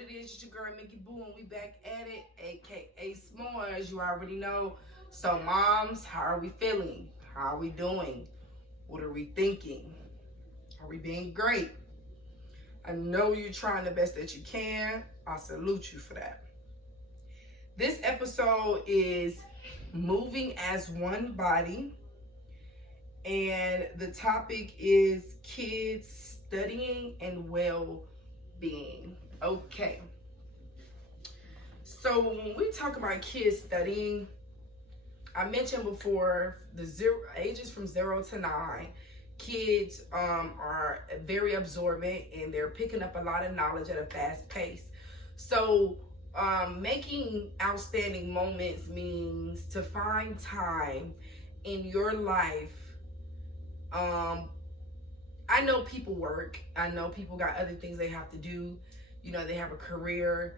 what it is? It's your girl Mickey Boo, and we back at it, aka S'more, as you already know. So, moms, how are we feeling? How are we doing? What are we thinking? Are we being great? I know you're trying the best that you can. I salute you for that. This episode is moving as one body, and the topic is kids studying and well-being. Okay. So when we talk about kids studying, I mentioned before the ages from 0 to 9. Kids are very absorbent and they're picking up a lot of knowledge at a fast pace. So making outstanding moments means to find time in your life. I know people work. I know people got other things they have to do. You know, they have a career.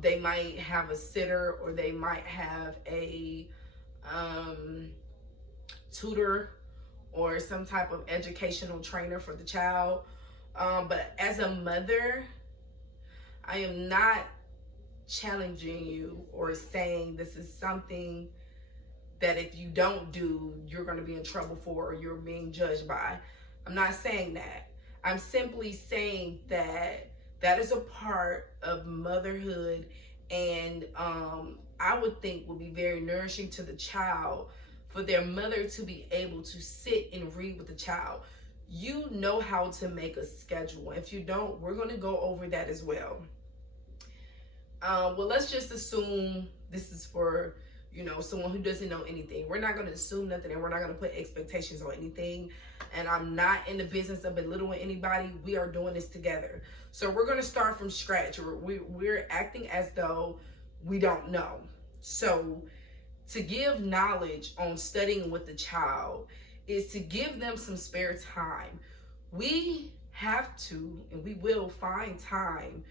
They might have a sitter, or they might have a tutor or some type of educational trainer for the child. But as a mother, I am not challenging you or saying this is something that if you don't do, you're going to be in trouble for or you're being judged by. I'm not saying that. I'm simply saying that that is a part of motherhood, and I would think would be very nourishing to the child for their mother to be able to sit and read with the child. You know how to make a schedule. If you don't, we're going to go over that as well. Well, let's just assume this is for, you know, someone who doesn't know anything. We're not going to assume nothing, and we're not going to put expectations on anything. And I'm not in the business of belittling anybody. We are doing this together. So we're going to start from scratch. We're acting as though we don't know. So to give knowledge on studying with the child is to give them some spare time. We have to, and we will find time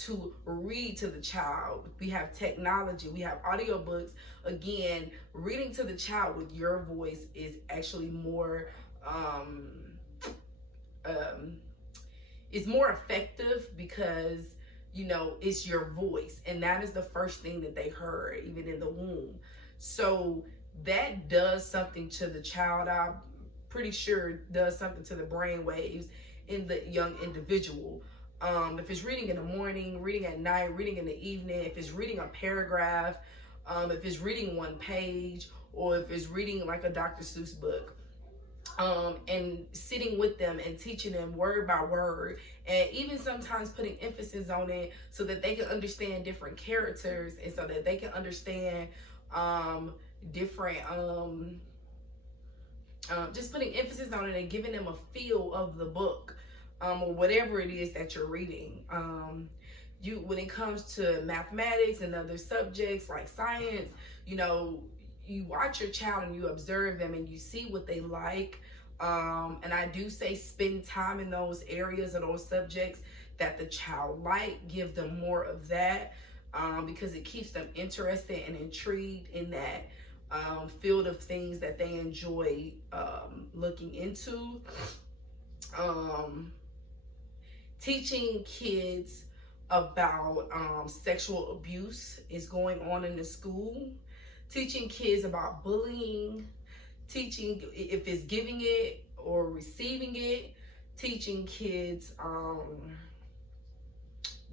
to read to the child. We have technology, we have audiobooks. Again, reading to the child with your voice is actually more it's more effective because, you know, it's your voice, and that is the first thing that they heard even in the womb. So that does something to the child. I'm pretty sure it does something to the brain waves in the young individual. If it's reading in the morning, reading at night, reading in the evening, if it's reading a paragraph, if it's reading one page, or if it's reading like a Dr. Seuss book, and sitting with them and teaching them word by word, and even sometimes putting emphasis on it so that they can understand different characters, and so that they can understand different just putting emphasis on it and giving them a feel of the book, or whatever it is that you're reading. When it comes to mathematics and other subjects like science, you know, you watch your child and you observe them and you see what they like. And I do say spend time in those areas or those subjects that the child like. Give them more of that, because it keeps them interested and intrigued in that field of things that they enjoy looking into. Teaching kids about sexual abuse is going on in the school. Teaching kids about bullying, teaching if it's giving it or receiving it, teaching kids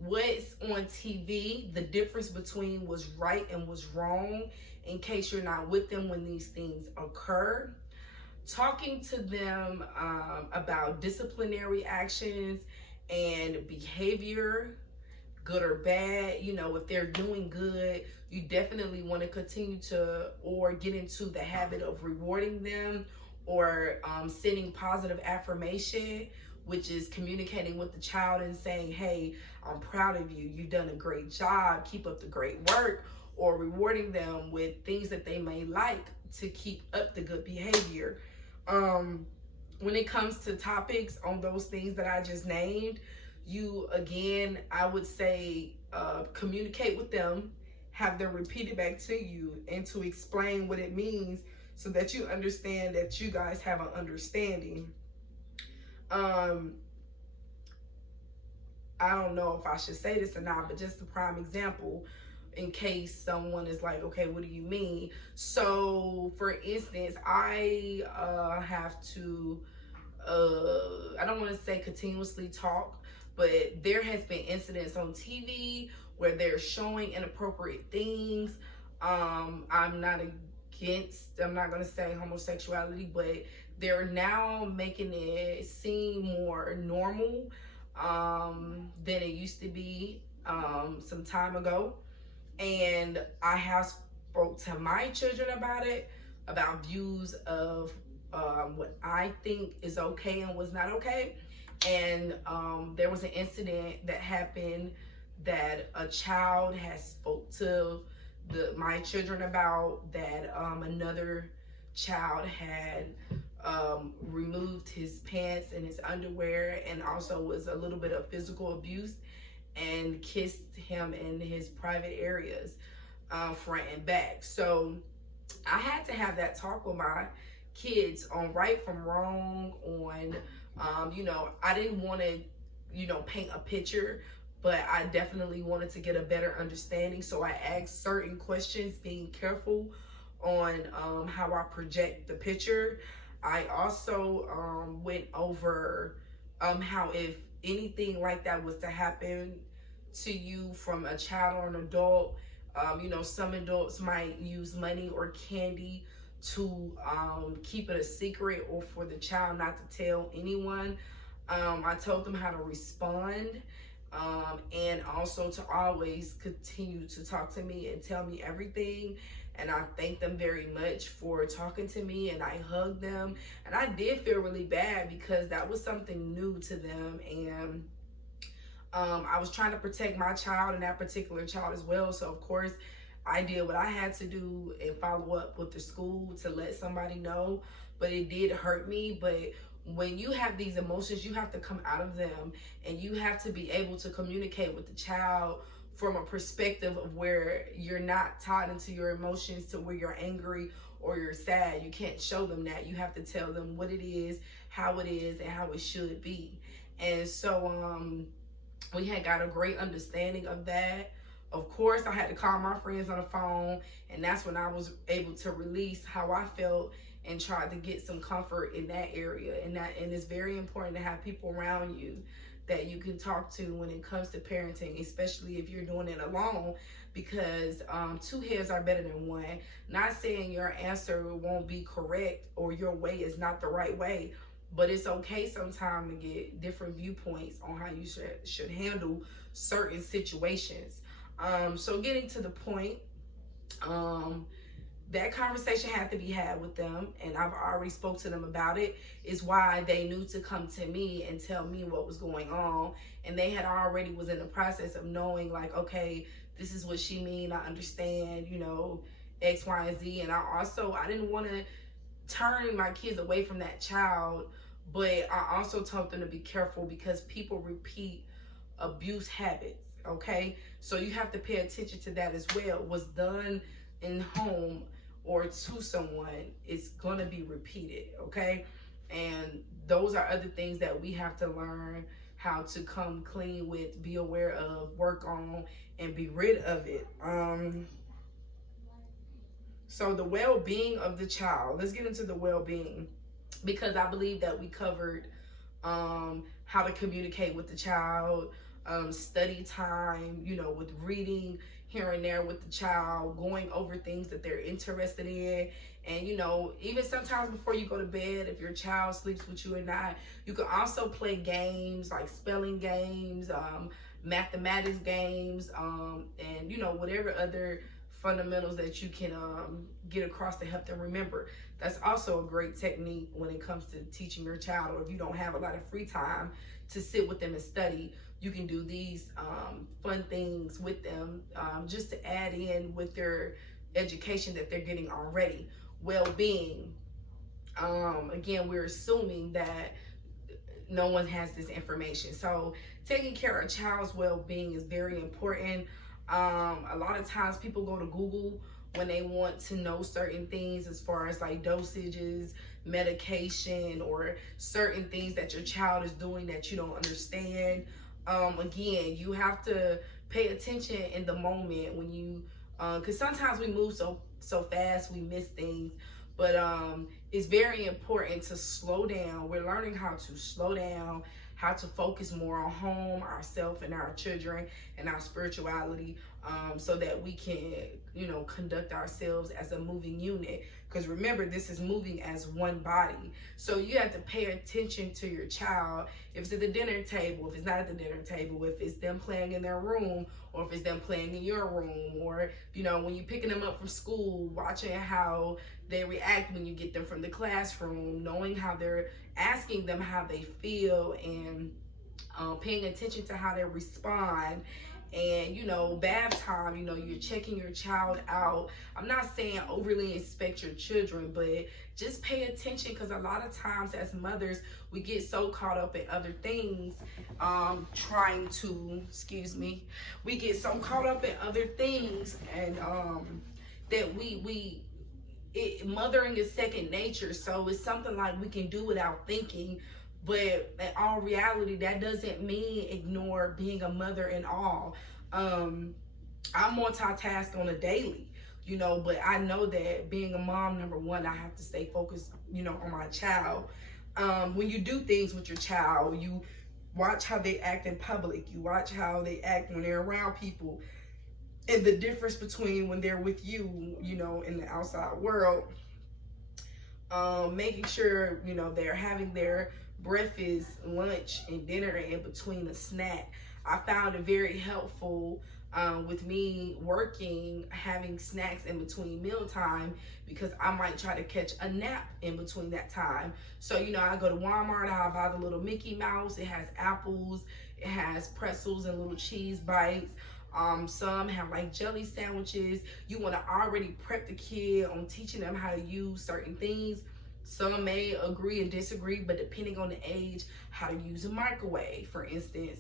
what's on TV, the difference between what's right and what's wrong, in case you're not with them when these things occur. Talking to them about disciplinary actions and behavior, good or bad. You know, if they're doing good, you definitely want to continue to or get into the habit of rewarding them, or sending positive affirmation, which is communicating with the child and saying, hey, I'm proud of you. You've done a great job. Keep up the great work. Or rewarding them with things that they may like to keep up the good behavior. When it comes to topics on those things that I just named, I would say communicate with them, have them repeat it back to you, and to explain what it means so that you understand that you guys have an understanding. I don't know if I should say this or not, but just a prime example in case someone is like, okay, what do you mean? So, for instance, I have to, I don't want to say continuously talk, but there has been incidents on TV where they're showing inappropriate things. I'm not against, I'm not going to say homosexuality, but they're now making it seem more normal than it used to be some time ago. And I have spoke to my children about it, about views of what I think is okay and what's not okay. And there was an incident that happened that a child has spoke to my children about, that another child had removed his pants and his underwear, and also was a little bit of physical abuse, and kissed him in his private areas, front and back. So I had to have that talk with my kids on right from wrong, on, I didn't want to, paint a picture, but I definitely wanted to get a better understanding. So I asked certain questions, being careful on how I project the picture. I also went over how if anything like that was to happen to you from a child or an adult, some adults might use money or candy to keep it a secret, or for the child not to tell anyone. I told them how to respond, and also to always continue to talk to me and tell me everything. And I thank them very much for talking to me, and I hugged them. And I did feel really bad because that was something new to them. And I was trying to protect my child and that particular child as well. So, of course, I did what I had to do and follow up with the school to let somebody know. But it did hurt me. But when you have these emotions, you have to come out of them, and you have to be able to communicate with the child from a perspective of where you're not tied into your emotions to where you're angry or you're sad. You can't show them that. You have to tell them what it is, how it is, and how it should be. And so we had got a great understanding of that. Of course, I had to call my friends on the phone, and that's when I was able to release how I felt and try to get some comfort in that area. And it's very important to have people around you that you can talk to when it comes to parenting, especially if you're doing it alone, because two heads are better than one. Not saying your answer won't be correct or your way is not the right way, but it's okay sometimes to get different viewpoints on how you should handle certain situations. So getting to the point, that conversation had to be had with them, and I've already spoke to them about it. Is why they knew to come to me and tell me what was going on, and they had already was in the process of knowing, like, okay, this is what she mean, I understand, X, Y, and Z. And I didn't want to turn my kids away from that child, but I also told them to be careful because people repeat abuse habits, okay? So you have to pay attention to that as well. What's done in home or to someone is going to be repeated, okay? And those are other things that we have to learn how to come clean with, be aware of, work on, and be rid of it. So the well-being of the child, let's get into the well-being, because I believe that we covered how to communicate with the child, study time, with reading here and there with the child, going over things that they're interested in. And, even sometimes before you go to bed, if your child sleeps with you or not, you can also play games like spelling games, mathematics games, and, whatever other fundamentals that you can get across to help them remember. That's also a great technique when it comes to teaching your child, or if you don't have a lot of free time to sit with them and study, you can do these fun things with them just to add in with their education that they're getting already. Well-being, again, we're assuming that no one has this information. So taking care of a child's well-being is very important. A lot of times people go to Google when they want to know certain things as far as like dosages, medication, or certain things that your child is doing that you don't understand. Again, you have to pay attention in the moment when you, because sometimes we move so fast, we miss things. But it's very important to slow down. We're learning how to slow down, how to focus more on home, ourselves, and our children, and our spirituality, so that we can, conduct ourselves as a moving unit. Because remember, this is moving as one body. So you have to pay attention to your child. If it's at the dinner table, if it's not at the dinner table, if it's them playing in their room, or if it's them playing in your room, or, when you're picking them up from school, watching how they react when you get them from the classroom, knowing how they're asking them how they feel, and paying attention to how they respond. And bath time, you're checking your child out. I'm not saying overly inspect your children, but just pay attention, because a lot of times as mothers, we get so caught up in other things, we get so caught up in other things, and that mothering is second nature. So it's something like we can do without thinking. But in all reality, that doesn't mean ignore being a mother and all. I multitask on a daily, but I know that being a mom, number one, I have to stay focused, on my child. When you do things with your child, you watch how they act in public. You watch how they act when they're around people. And the difference between when they're with you, in the outside world. Making sure, they're having their breakfast, lunch, and dinner, and in between a snack. I found it very helpful with me working, having snacks in between mealtime, because I might try to catch a nap in between that time. So, I go to Walmart, I'll buy the little Mickey Mouse. It has apples, it has pretzels and little cheese bites. Some have like jelly sandwiches. You want to already prep the kid on teaching them how to use certain things. Some may agree and disagree, but depending on the age, how to use a microwave, for instance.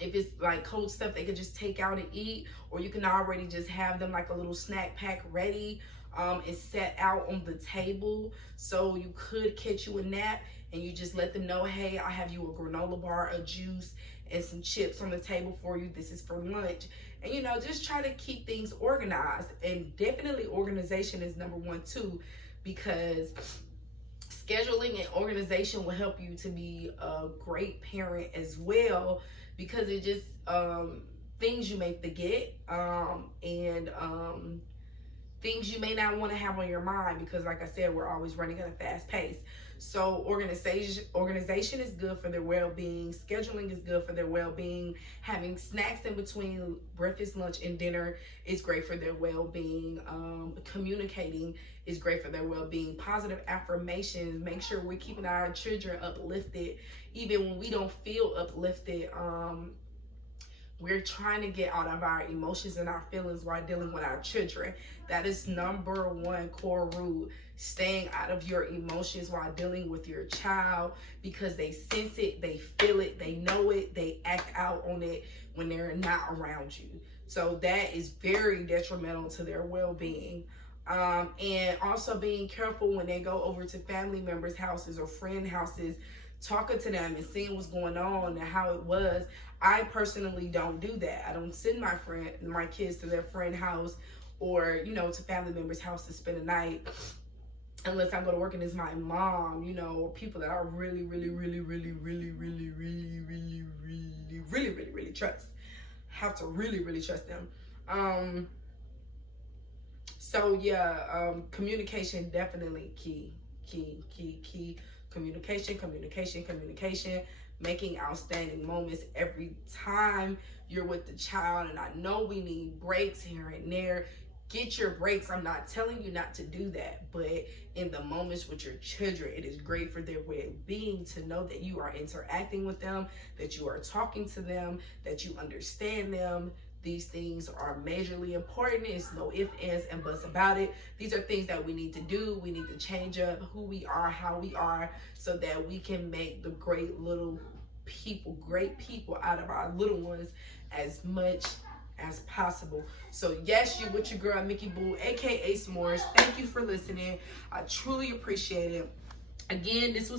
If it's like cold stuff, they could just take out and eat, or you can already just have them like a little snack pack ready and set out on the table. So you could catch you a nap, and you just let them know, hey, I have you a granola bar, a juice, and some chips on the table for you. This is for lunch. And just try to keep things organized. And definitely organization is number one too, because scheduling and organization will help you to be a great parent as well, because it just things you may forget, and things you may not want to have on your mind, because like I said, we're always running at a fast pace. So organization is good for their well-being. Scheduling is good for their well-being. Having snacks in between breakfast, lunch, and dinner is great for their well-being. Communicating is great for their well-being. Positive affirmations. Make sure we're keeping our children uplifted, even when we don't feel uplifted. We're trying to get out of our emotions and our feelings while dealing with our children. That is number one core rule. Staying out of your emotions while dealing with your child, because they sense it, they feel it, they know it, they act out on it when they're not around you. So that is very detrimental to their well-being. And also being careful when they go over to family members' houses or friend houses, talking to them and seeing what's going on and how it was. I personally don't do that. I don't send my kids to their friend house, or to family members' house to spend a night, unless I go to work and it's my mom, or people that I really trust. Have to really trust them. So yeah, communication definitely key. Communication. Making outstanding moments every time you're with the child. And I know we need breaks here and there. Get your breaks. I'm not telling you not to do that, but in the moments with your children, it is great for their well-being to know that you are interacting with them, that you are talking to them, that you understand them. These things are majorly important. It's no ifs, ands, and buts about it. These are things that we need to do. We need to change up who we are, how we are, so that we can make the great people out of our little ones as much as possible. So yes, you with your girl Mickey Boo, aka S'mores. Thank you for listening. I truly appreciate it. Again, this was